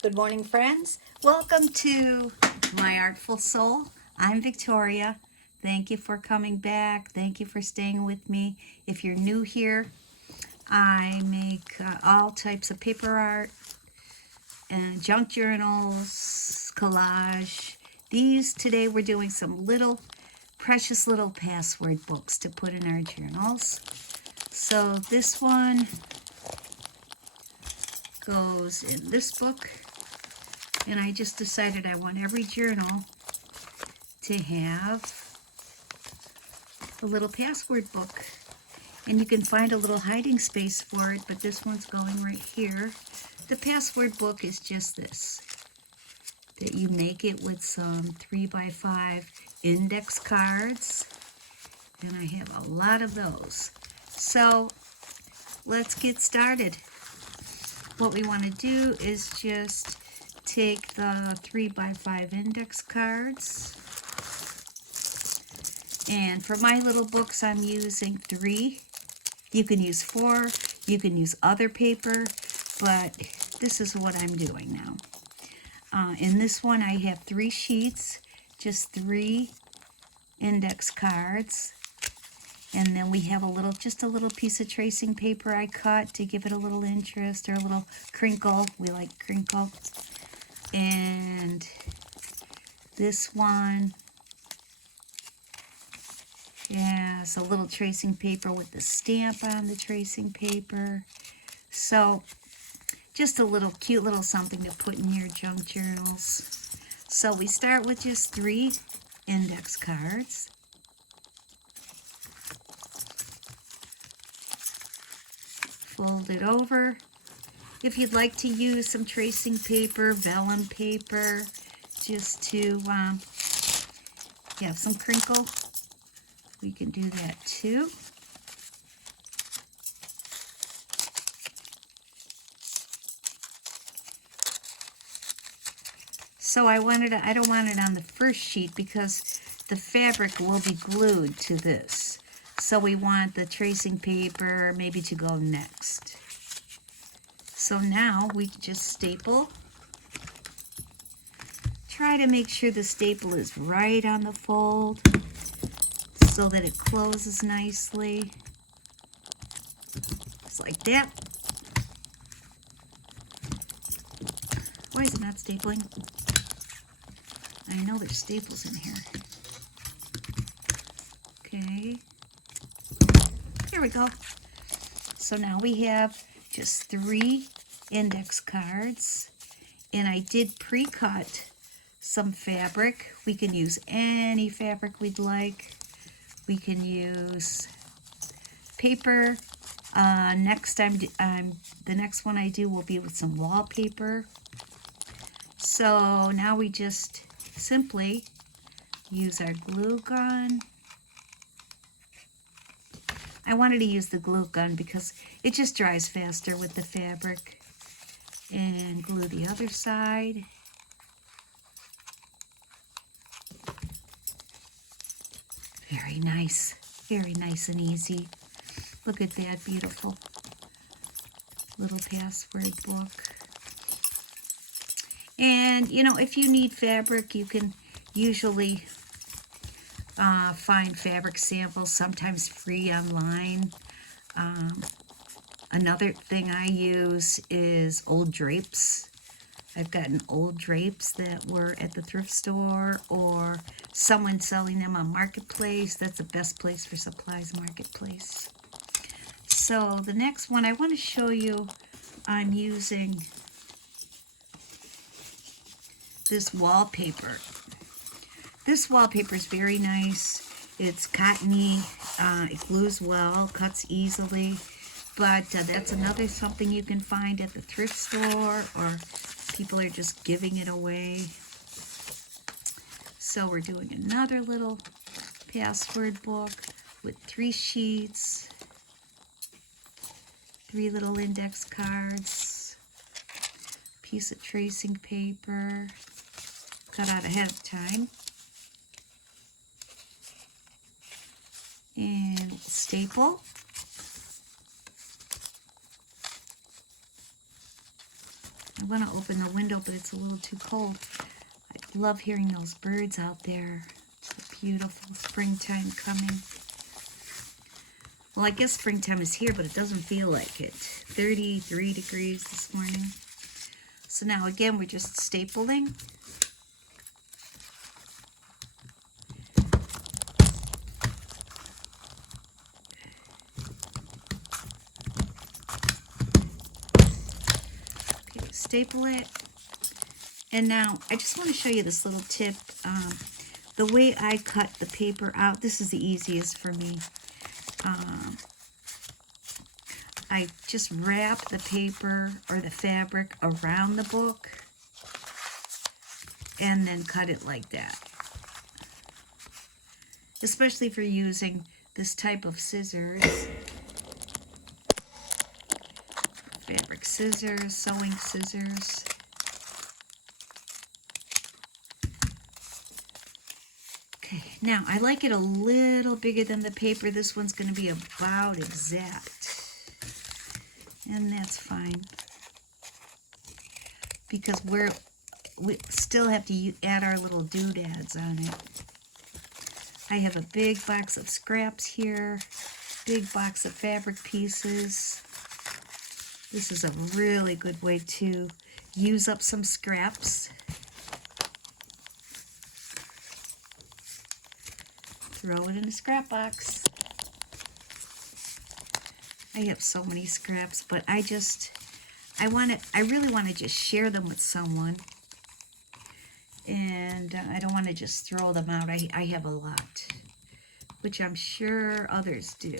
Good morning, friends. Welcome to My Artful Soul. I'm Victoria. Thank you for coming back. Thank you for staying with me. If you're new here, I make all types of paper art and junk journals, collage. These today we're doing some precious little password books to put in our journals. So this one goes in this book. And I just decided I want every journal to have a little password book. And you can find a little hiding space for it, but this one's going right here. The password book is just this, that you make it with some 3x5 index cards. And I have a lot of those. So let's get started. What we want to do is just take the 3x5 index cards, and for my little books I'm using 3. You can use 4, you can use other paper, but this is what I'm doing now. In this one I have 3 sheets, just 3 index cards, and then we have just a little piece of tracing paper I cut to give it a little interest or a little crinkle. We like crinkle. And this one has a little tracing paper with the stamp on the tracing paper. So just a little cute little something to put in your junk journals. So we start with just 3 index cards. Fold it over. If you'd like to use some tracing paper, vellum paper, just to have some crinkle, we can do that too. So I don't want it on the first sheet because the fabric will be glued to this. So we want the tracing paper maybe to go next. So now we just staple. Try to make sure the staple is right on the fold so that it closes nicely. Just like that. Why is it not stapling? I know there's staples in here. Okay. Here we go. So now we have just 3 index cards, and I did pre-cut some fabric. We can use any fabric we'd like. We can use paper. The next one I do will be with some wallpaper. So now we just simply use our glue gun. I wanted to use the glue gun because it just dries faster with the fabric. And glue the other side. Very nice and easy. Look at that beautiful little password book. And you know, if you need fabric, you can usually find fabric samples, sometimes free online. Another thing I use is old drapes. I've gotten old drapes that were at the thrift store or someone selling them on Marketplace. That's the best place for supplies, Marketplace. So the next one I want to show you, I'm using this wallpaper. This wallpaper is very nice. It's cottony, it glues well, cuts easily, but that's another something you can find at the thrift store, or people are just giving it away. So we're doing another little password book with 3 sheets, 3 little index cards, piece of tracing paper, cut out ahead of time, and staple. I want to open the window, but it's a little too cold. I love hearing those birds out there. It's a beautiful springtime coming. Well, I guess springtime is here, but it doesn't feel like it. 33 degrees this morning. So now again, we're just stapling. Okay, staple it. And now I just want to show you this little tip. The way I cut the paper out, this is the easiest for me. I just wrap the paper or the fabric around the book and then cut it like that. Especially for using this type of scissors. Fabric scissors, sewing scissors. Okay, now I like it a little bigger than the paper. This one's going to be about exact. And that's fine. Because we still have to add our little doodads on it. I have a big box of scraps here. Big box of fabric pieces. This is a really good way to use up some scraps. Throw it in a scrap box. I have so many scraps, but I really want to just share them with someone. And I don't want to just throw them out. I have a lot, which I'm sure others do.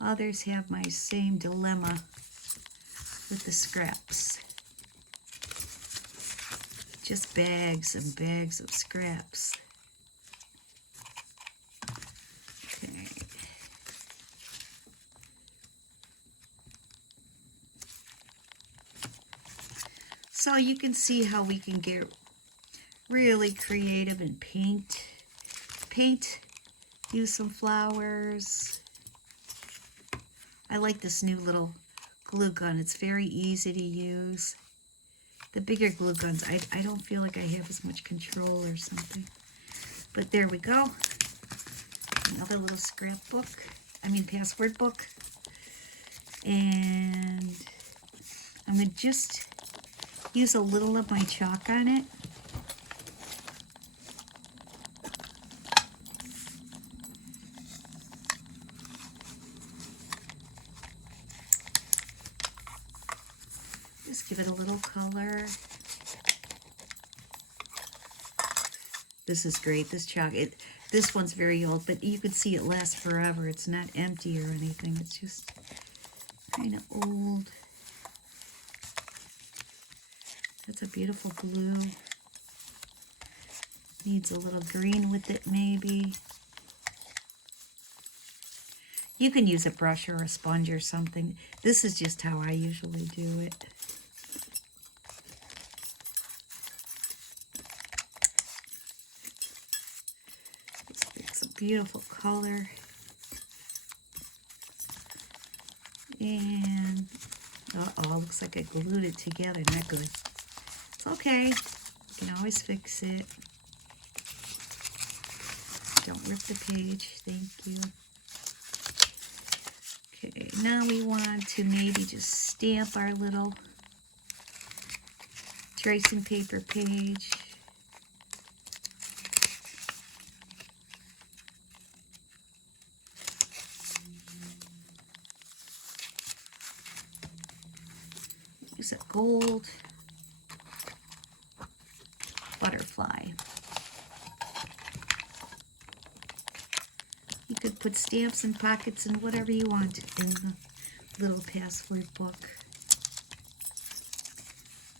Others have my same dilemma with the scraps. Just bags and bags of scraps. Okay. So you can see how we can get really creative and paint, use some flowers. I like this new little glue gun. It's very easy to use. The bigger glue guns, I don't feel like I have as much control or something. But there we go. Another little scrapbook. Password book. And I'm going to just use a little of my chalk on it. Just give it a little color. This is great, this chalk. This one's very old, but you can see it lasts forever. It's not empty or anything. It's just kind of old. That's a beautiful blue. Needs a little green with it, maybe. You can use a brush or a sponge or something. This is just how I usually do it. It's a beautiful color. And, uh-oh, looks like I glued it together. Not good. It's okay. You can always fix it. Don't rip the page. Thank you. Okay, now we want to maybe just stamp our little tracing paper page. Use a gold butterfly. You could put stamps and pockets and whatever you want in the little password book.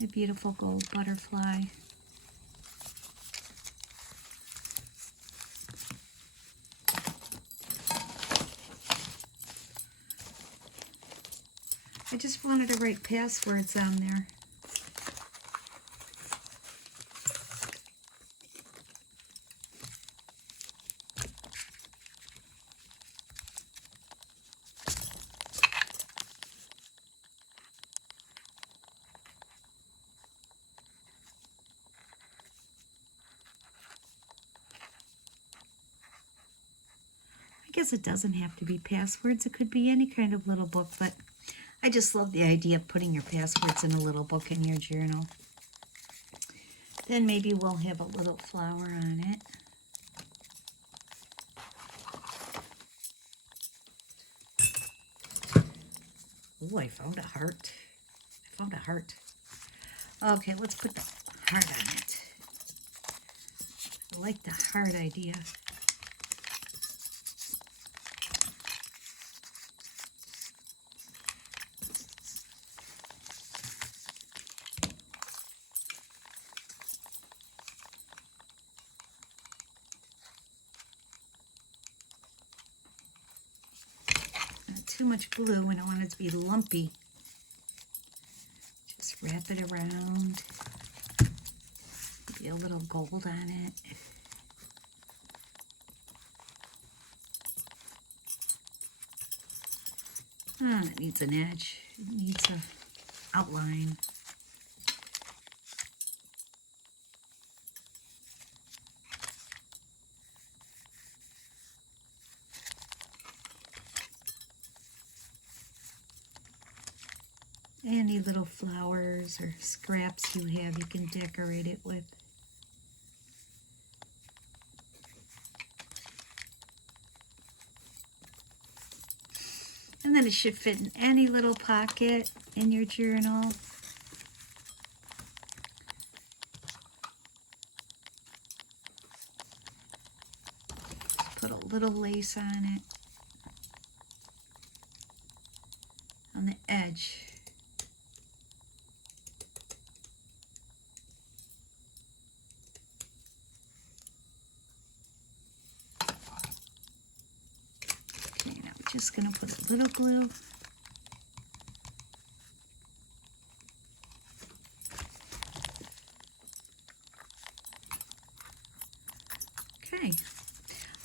A beautiful gold butterfly. I just wanted to write passwords on there. guess it doesn't have to be passwords. It could be any kind of little book, but I just love the idea of putting your passwords in a little book in your journal. Then maybe we'll have a little flower on it. Oh, I found a heart. I found a heart. Okay, let's put the heart on it. I like the heart idea. Not too much glue. We don't want it to be lumpy. Just wrap it around. Maybe a little gold on it. It needs an edge. It needs an outline. Any little flowers or scraps you have, you can decorate it with. And then it should fit in any little pocket in your journal. Just put a little lace on it, on the edge. Okay, now we're just going to put a little glue.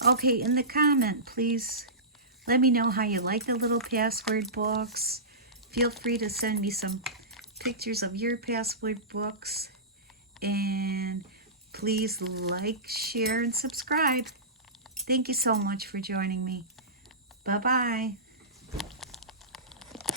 Okay, in the comment, please let me know how you like the little password books. Feel free to send me some pictures of your password books. And please like, share, and subscribe. Thank you so much for joining me. Bye-bye.